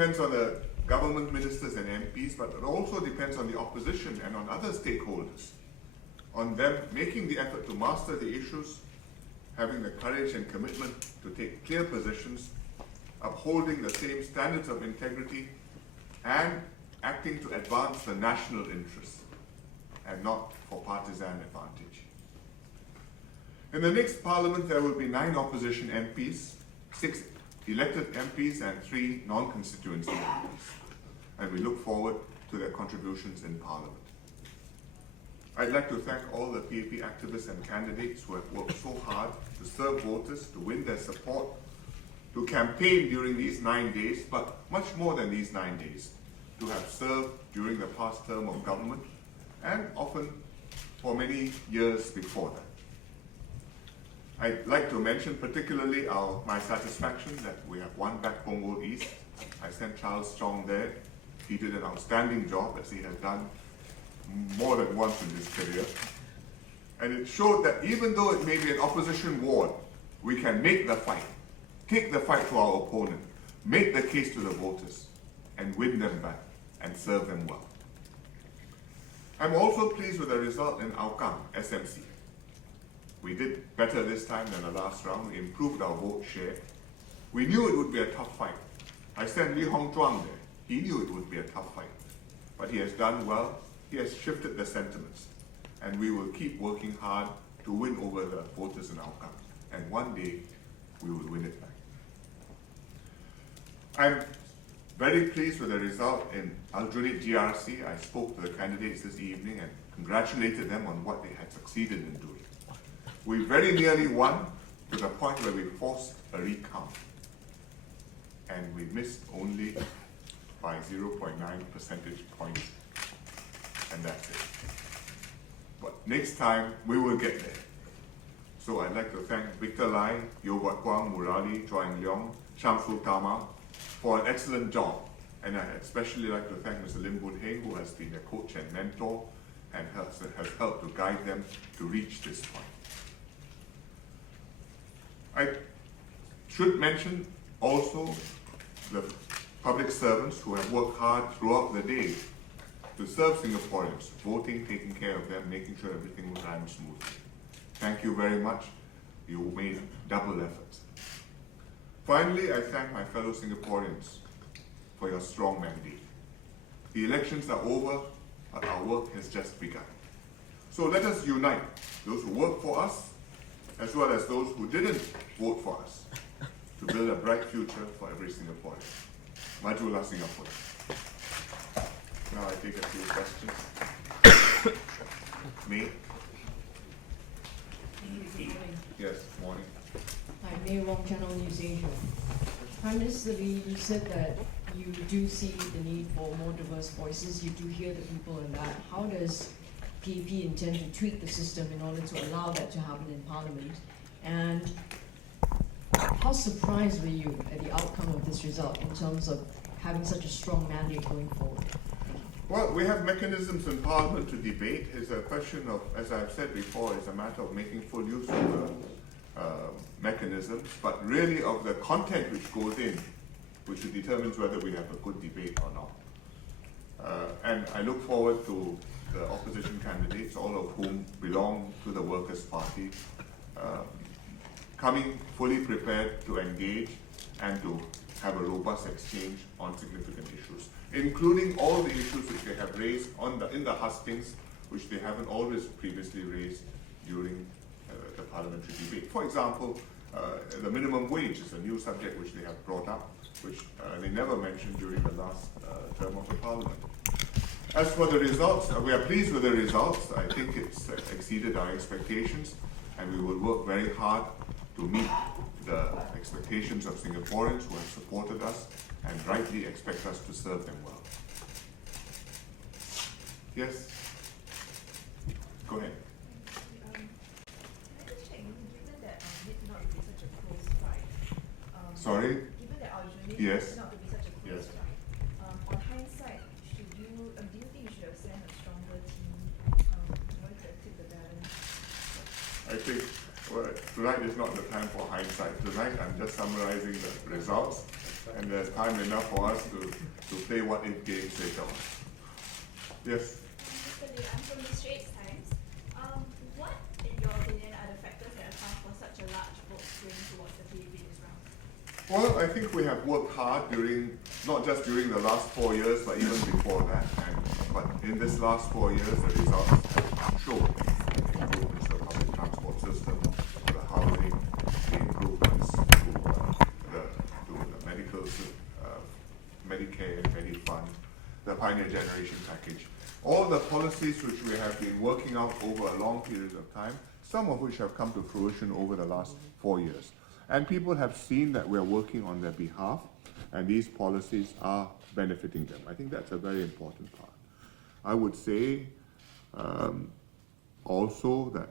depends on the government ministers and MPs, but it also depends on the opposition and on other stakeholders, on them making the effort to master the issues, having the courage and commitment to take clear positions, upholding the same standards of integrity, and acting to advance the national interest and not for partisan advantage. In the next parliament, there will be 9 opposition MPs, 6 elected MPs, and 3 non-constituency MPs. And we look forward to their contributions in parliament. I'd like to thank all the PAP activists and candidates who have worked so hard to serve voters, to win their support, to campaign during these 9 days, but much more than these 9 days, to have served during the past term of government, and often for many years before that. I'd like to mention particularly my satisfaction that we have won back Punggol East. I sent Charles Chong there. He did an outstanding job, as he has done more than once in his career. And it showed that even though it may be an opposition ward, we can make the fight, take the fight to our opponent, make the case to the voters, and win them back and serve them well. I'm also pleased with the result in Hougang SMC. We did better this time than the last round. We improved our vote share. We knew it would be a tough fight. I sent Li Hong Zhuang there. He knew it would be a tough fight. But he has done well. He has shifted the sentiments. And we will keep working hard to win over the voters in Hougang. And one day, we will win it back. I'm very pleased with the result in Aljunied GRC. I spoke to the candidates this evening and congratulated them on what they had succeeded in doing. We very nearly won to the point where we forced a recount. And we missed only by 0.9 percentage points. And that's it. But next time, we will get there. So I'd like to thank Victor Lai, Yo Wat Kwang, Murali, Choang Leong, Shamsul Tama for an excellent job. And I'd especially like to thank Mr. Lim Boon Heng, who has been their coach and mentor and has helped to guide them to reach this point. I should mention also the public servants who have worked hard throughout the day to serve Singaporeans, voting, taking care of them, making sure everything will run smoothly. Thank you very much. You made double efforts. Finally, I thank my fellow Singaporeans for your strong mandate. The elections are over, but our work has just begun. So let us unite, those who work for us, as well as those who didn't vote for us, to build a bright future for every Singaporean. Majulah Singapore. Now I take a few questions. Me? Yes, morning. Hi, May Wong, Channel News Asia. Prime Minister Lee, you said that you do see the need for more diverse voices. You do hear the people in that. How does PAP intend to tweak the system in order to allow that to happen in Parliament? And how surprised were you at the outcome of this result in terms of having such a strong mandate going forward? Well, we have mechanisms in Parliament to debate. It's a question of, as I've said before, it's a matter of making full use of the mechanisms, but really of the content which goes in, which determines whether we have a good debate or not. And I look forward to the opposition candidates, all of whom belong to the Workers' Party, coming fully prepared to engage and to have a robust exchange on significant issues, including all the issues which they have raised in the hustings, which they haven't always previously raised during the parliamentary debate. For example, the minimum wage is a new subject which they have brought up, which they never mentioned during the last term of the parliament. As for the results, we are pleased with the results. I think it's exceeded our expectations, and we will work very hard to meet the expectations of Singaporeans who have supported us and rightly expect us to serve them well. Yes? Go ahead. Sorry? Given that Aljunied Yes. turned out to be such a close Yes. fight, on hindsight, do you think you should have sent a stronger team in order to tip the balance? I think tonight is not the time for hindsight. Tonight I'm just summarizing the results, and there's time enough for us to play what if games later on. Yes? Mr. Lee, I'm from the Straits Times. What, in your opinion, are the factors that account for such a large vote swing towards the PAP this round? Well, I think we have worked hard not just during the last 4 years, but even before that. But in this last 4 years, the results have shown improvements to the public transport system, to the housing, the improvements to the medical, Medicare, Medifund, the Pioneer Generation Package. All the policies which we have been working out over a long period of time, some of which have come to fruition over the last 4 years. And people have seen that we're working on their behalf, and these policies are benefiting them. I think that's a very important part. I would say also that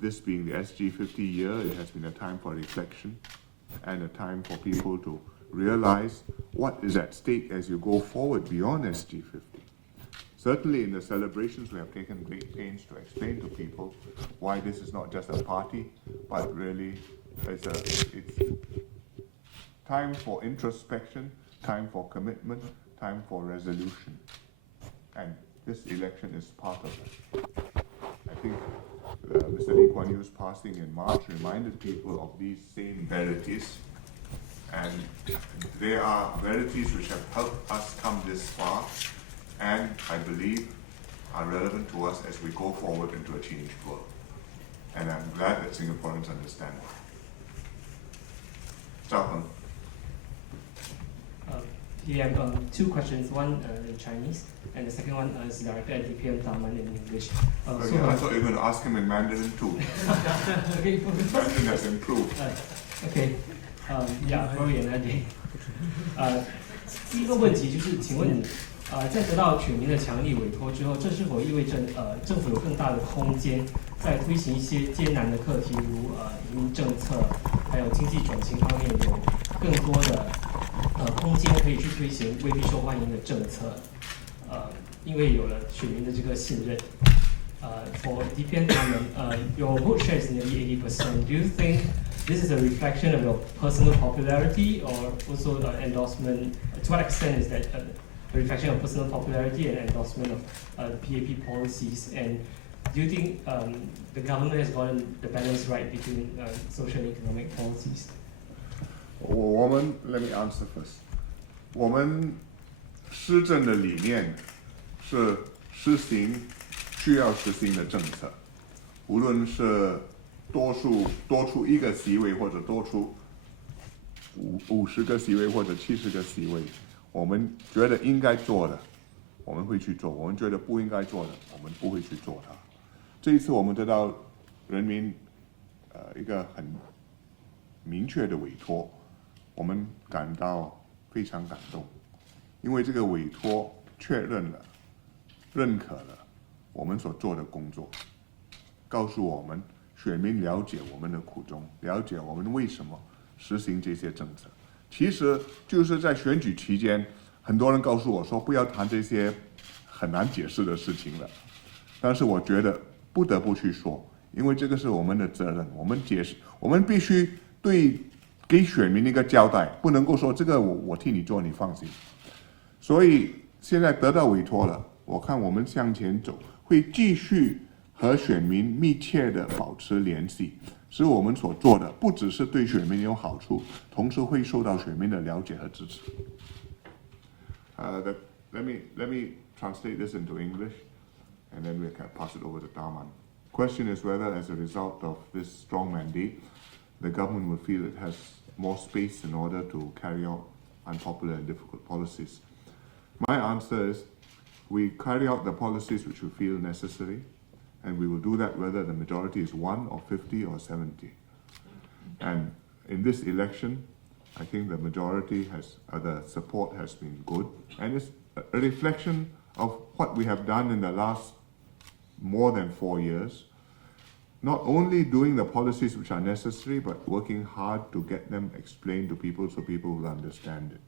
this being the SG50 year, it has been a time for reflection and a time for people to realize what is at stake as you go forward beyond SG50. Certainly in the celebrations, we have taken great pains to explain to people why this is not just a party, but really it's time for introspection, time for commitment, time for resolution. And this election is part of that. I think Mr. Lee Kuan Yew's passing in March reminded people of these same verities. And they are verities which have helped us come this far, and I believe are relevant to us as we go forward into a changed world. And I'm glad that Singaporeans understand that. Zhao Peng. Yeah, I've got two questions, one in Chinese, and the second one is directed at DPM Taman in English. Okay, I thought you were going to ask him in Mandarin too. Okay, Mandarin has improved. Okay, probably another day. 第一个问题就是，请问，在得到选民的强力委托之后，这是否意味着政府有更大的空间在推行一些艰难的课题，如移民政策，还有经济转型方面有更多的空间可以去推行未必受欢迎的政策？因为有了选民的这个信任。For DPN Taman, your vote share is nearly 80%. Do you think this is a reflection of your personal popularity or also endorsement? To what extent is that a reflection of personal popularity and endorsement of PAP policies? And do you think the government has gotten the balance right between social and economic policies? Let me answer first. 我们施政的理念是需要实行的政策，无论是多出一个席位，或者多出50个席位，或者70个席位，我们觉得应该做的，我们会去做；我们觉得不应该做的，我们不会去做它。这一次我们得到人民一个很明确的委托，我们感到非常感动，因为这个委托确认了、认可了我们所做的工作，告诉我们选民了解我们的苦衷，了解我们为什么实行这些政策。其实就是在选举期间，很多人告诉我说不要谈这些很难解释的事情了，但是我觉得不得不去说，因为这个是我们的责任，我们解释，我们必须给选民一个交代，不能够说这个我替你做，你放心。所以现在得到委托了，我看我们向前走，会继续和选民密切的保持联系，使我们所做的不只是对选民有好处，同时会受到选民的了解和支持。Let me translate this into English, and then we can pass it over to Taman. Question is whether, as a result of this strong mandate, the government will feel it has more space in order to carry out unpopular and difficult policies. My answer is, we carry out the policies which we feel necessary, and we will do that whether the majority is 1 or 50 or 70. And in this election, I think the majority the support has been good, and it's a reflection of what we have done in the last more than 4 years. Not only doing the policies which are necessary, but working hard to get them explained to people so people will understand it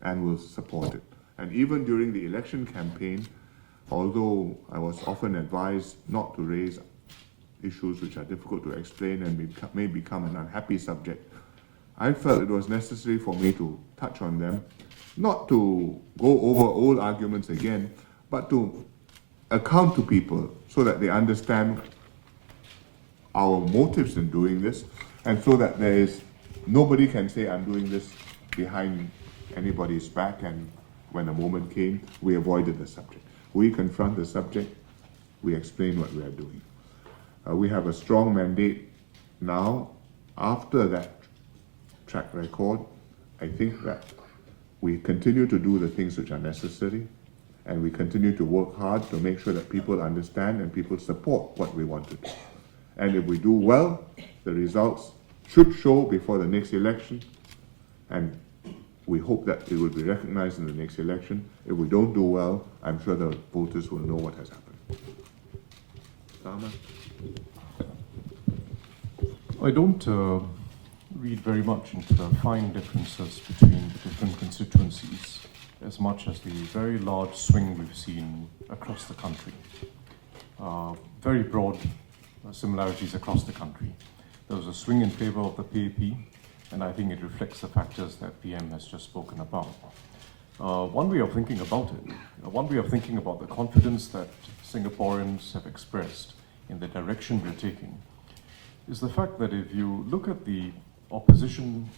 and will support it. And even during the election campaign, although I was often advised not to raise issues which are difficult to explain and may become an unhappy subject, I felt it was necessary for me to touch on them, not to go over old arguments again, but to account to people so that they understand our motives in doing this, and so that there is nobody can say I'm doing this behind anybody's back, and when the moment came, we avoided the subject. We confront the subject, we explain what we are doing. We have a strong mandate now. After that track record, I think that we continue to do the things which are necessary, and we continue to work hard to make sure that people understand and people support what we want to do. And if we do well, the results should show before the next election, and we hope that it will be recognized in the next election. If we don't do well, I'm sure the voters will know what has happened. Dharma? I don't read very much into the fine differences between the different constituencies as much as the very large swing we've seen across the country. Very broad similarities across the country. There was a swing in favor of the PAP, and I think it reflects the factors that PM has just spoken about. One way of thinking about it, one way of thinking about the confidence that Singaporeans have expressed in the direction we're taking, is the fact that if you look at the opposition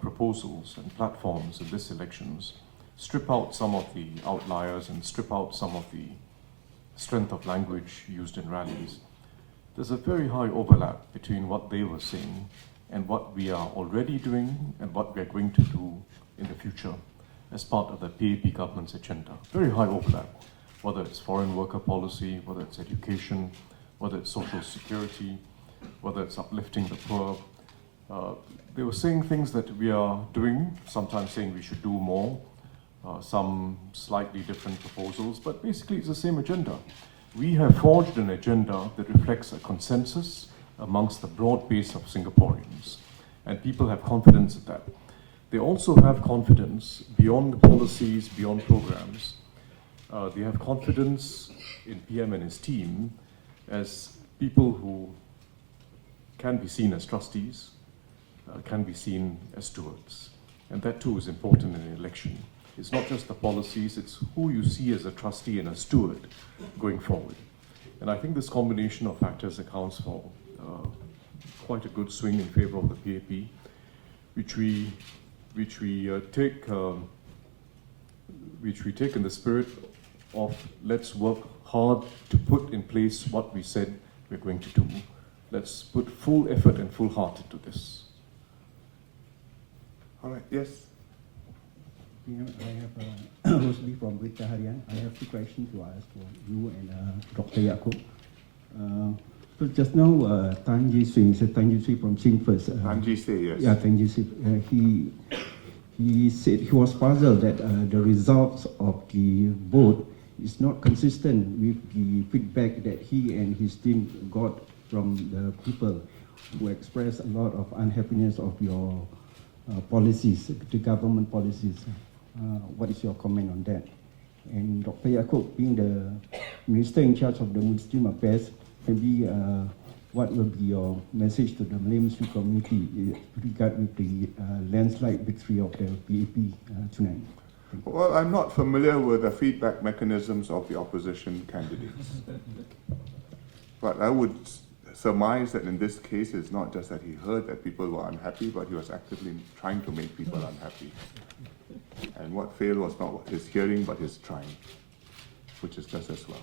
proposals and platforms in this elections, strip out some of the outliers and strip out some of the strength of language used in rallies, there's a very high overlap between what they were saying and what we are already doing and what we're going to do in the future as part of the PAP government's agenda. Very high overlap, whether it's foreign worker policy, whether it's education, whether it's social security, whether it's uplifting the poor. They were saying things that we are doing, sometimes saying we should do more, some slightly different proposals, but basically it's the same agenda. We have forged an agenda that reflects a consensus amongst the broad base of Singaporeans, and people have confidence in that. They also have confidence beyond policies, beyond programs. They have confidence in PM and his team as people who can be seen as trustees, can be seen as stewards. And that too is important in an election. It's not just the policies, it's who you see as a trustee and a steward going forward. And I think this combination of factors accounts for quite a good swing in favor of the PAP, which we take in the spirit of let's work hard to put in place what we said we're going to do. Let's put full effort and full heart into this. All right, yes. I have Rosely from Berita Harian. I have two questions to ask for you and Dr. Yaacob. So just now, Tan Ji Swing, so Tan Ji Swing from Sing first. Tan Ji say yes. Yeah, Tan Ji Swing. He said he was puzzled that the results of the vote is not consistent with the feedback that he and his team got from the people who expressed a lot of unhappiness of your policies, the government policies. What is your comment on that? And Dr. Yaacob, being the minister in charge of the Muslim affairs, maybe what will be your message to the Malay Muslim community with regard with the landslide victory of the PAP tonight? Well, I'm not familiar with the feedback mechanisms of the opposition candidates. But I would surmise that in this case, it's not just that he heard that people were unhappy, but he was actively trying to make people unhappy. And what failed was not his hearing, but his trying, which is just as well.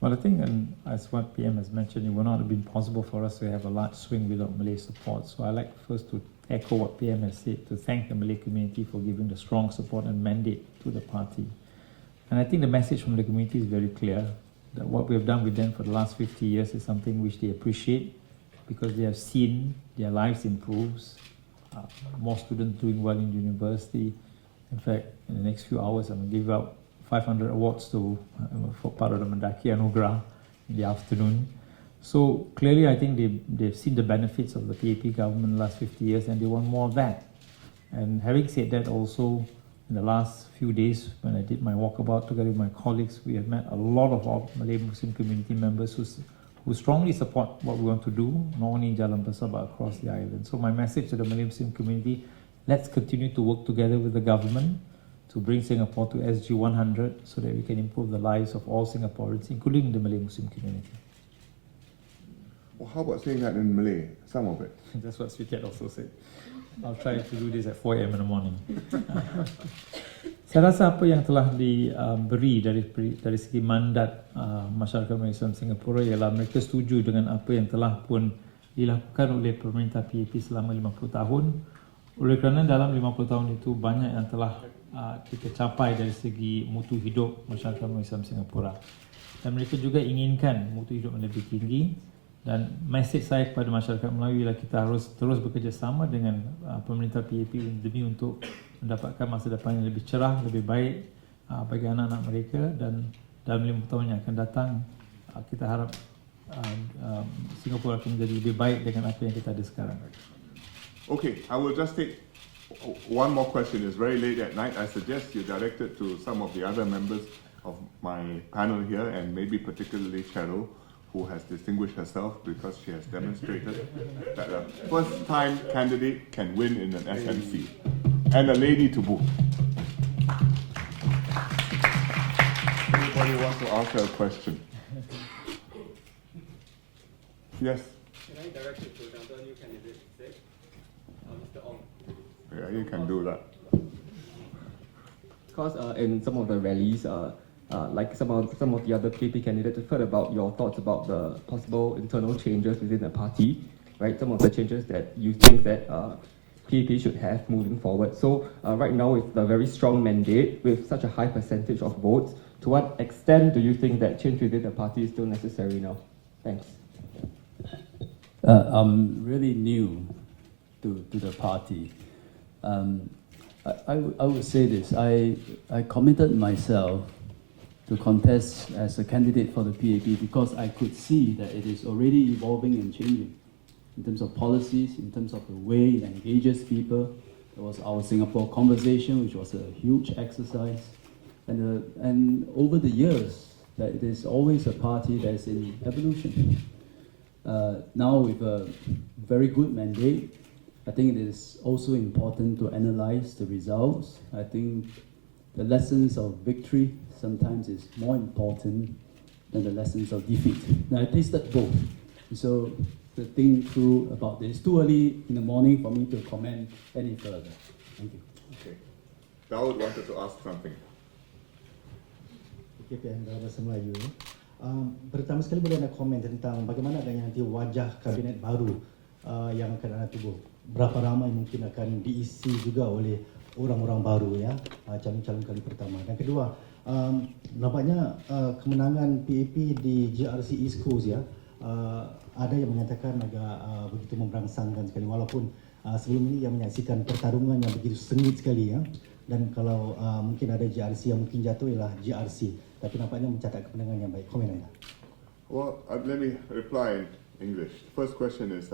Well, I think, and as what PM has mentioned, it would not have been possible for us to have a large swing without Malay support. So I'd like first to echo what PM has said, to thank the Malay community for giving the strong support and mandate to the party. And I think the message from the community is very clear, that what we have done with them for the last 50 years is something which they appreciate, because they have seen their lives improve, more students doing well in university. In fact, in the next few hours, I'm going to give out 500 awards to for part of the Mendaki Anugerah in the afternoon. So clearly, I think they've seen the benefits of the PAP government in the last 50 years, and they want more of that. And having said that, also in the last few days, when I did my walkabout together with my colleagues, we have met a lot of our Malay Muslim community members who strongly support what we want to do, not only in Jalan Besar but across the island. So my message to the Malay Muslim community, let's continue to work together with the government to bring Singapore to SG 100 so that we can improve the lives of all Singaporeans, including the Malay Muslim community. Well, how about saying that in Malay? Some of it. That's what Sweetheart also said. I'll try to do this at 4 a.m. in the morning. Saya rasa apa yang telah diberi dari segi mandat masyarakat Malaysia Singapura ialah mereka setuju dengan apa yang telah pun dilakukan oleh pemerintah PAP selama 50 tahun. Oleh kerana dalam 50 tahun itu banyak yang telah kita capai dari segi mutu hidup masyarakat Malaysia Singapura. Dan mereka juga inginkan mutu hidup yang lebih tinggi. Dan mesej saya kepada masyarakat Melayu ialah kita harus terus bekerjasama dengan pemerintah PAP demi untuk mendapatkan masa depan yang lebih cerah, lebih baik bagi anak-anak mereka, dan dalam 50 tahun yang akan datang kita harap Singapura akan menjadi lebih baik dengan apa yang kita ada sekarang. Okay, I will just take one more question. It's very late at night. I suggest you direct it to some of the other members of my panel here, and maybe particularly Cheryl, who has distinguished herself because she has demonstrated that a first-time candidate can win in an SMC, and a lady to boot. Anybody want to ask her a question? Yes? Can I direct it to another new candidate instead? Mr. Ong. Yeah, you can do that. Because in some of the rallies, like some of the other PAP candidates, we've heard about your thoughts about the possible internal changes within the party, right? Some of the changes that you think that PAP should have moving forward. So right now, with the very strong mandate, with such a high percentage of votes, to what extent do you think that change within the party is still necessary now? Thanks. I'm really new to the party. I would say this, I committed myself to contest as a candidate for the PAP because I could see that it is already evolving and changing in terms of policies, in terms of the way it engages people. There was our Singapore conversation, which was a huge exercise. And over the years, that it is always a party that's in evolution. Now with a very good mandate, I think it is also important to analyze the results. I think the lessons of victory sometimes is more important than the lessons of defeat. Now I tasted both, so to think through about this. It's too early in the morning for me to comment any further. Thank you. Okay. Daud wanted to ask something. PKPN Bahasa Melayu. Pertama sekali boleh anda komen tentang bagaimana agaknya nanti wajah kabinet baru yang akan anda tubuh. Berapa ramai mungkin akan diisi juga oleh orang-orang baru ya, calon-calon kali pertama. Dan kedua, nampaknya kemenangan PAP di GRC East Coast ya, ada yang menyatakan agak begitu memberangsangkan sekali, walaupun sebelum ini yang menyaksikan pertarungan yang begitu sengit sekali ya. Dan kalau mungkin ada GRC yang mungkin jatuh ialah GRC, tapi nampaknya mencatat kemenangan yang baik. Komen anda. Well, let me reply in English. The first question is,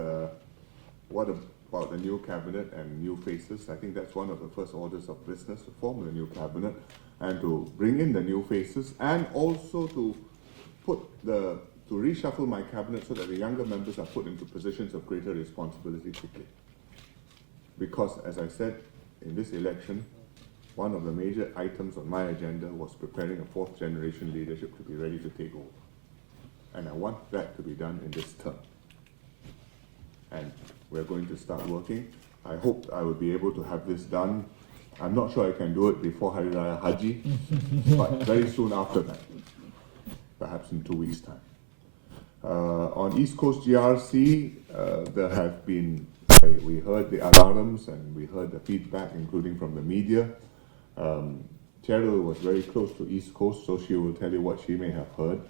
what about the new cabinet and new faces? I think that's one of the first orders of business, to form the new cabinet and to bring in the new faces, and also to reshuffle my cabinet so that the younger members are put into positions of greater responsibility quickly. Because, as I said, in this election, one of the major items on my agenda was preparing a fourth generation leadership to be ready to take over. And I want that to be done in this term. And we're going to start working. I hope I will be able to have this done. I'm not sure I can do it before Hari Raya Haji, but very soon after that, perhaps in 2 weeks' time. On East Coast GRC, there have been, we heard the alarms and we heard the feedback, including from the media. Cheryl was very close to East Coast, so she will tell you what she may have heard.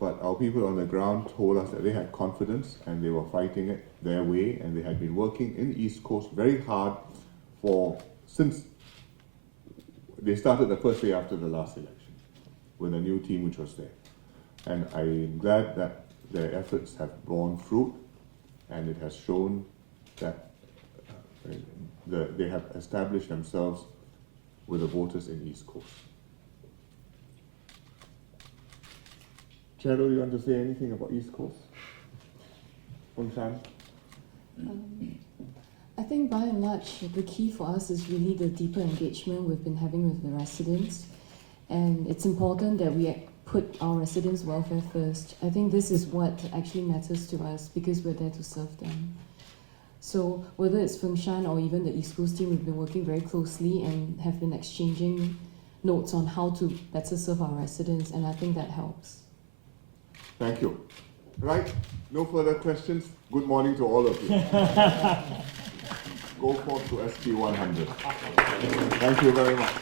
But our people on the ground told us that they had confidence and they were fighting it their way, and they had been working in East Coast very hard since they started the first day after the last election with a new team which was there. And I'm glad that their efforts have borne fruit, and it has shown that they have established themselves with the voters in East Coast. Cheryl, you want to say anything about East Coast? Fengshan? I think by and large, the key for us is really the deeper engagement we've been having with the residents. And it's important that we put our residents' welfare first. I think this is what actually matters to us because we're there to serve them. So whether it's Fengshan or even the East Coast team, we've been working very closely and have been exchanging notes on how to better serve our residents, and I think that helps. Thank you. Right, no further questions. Good morning to all of you. Go forth to ST 100. Thank you very much.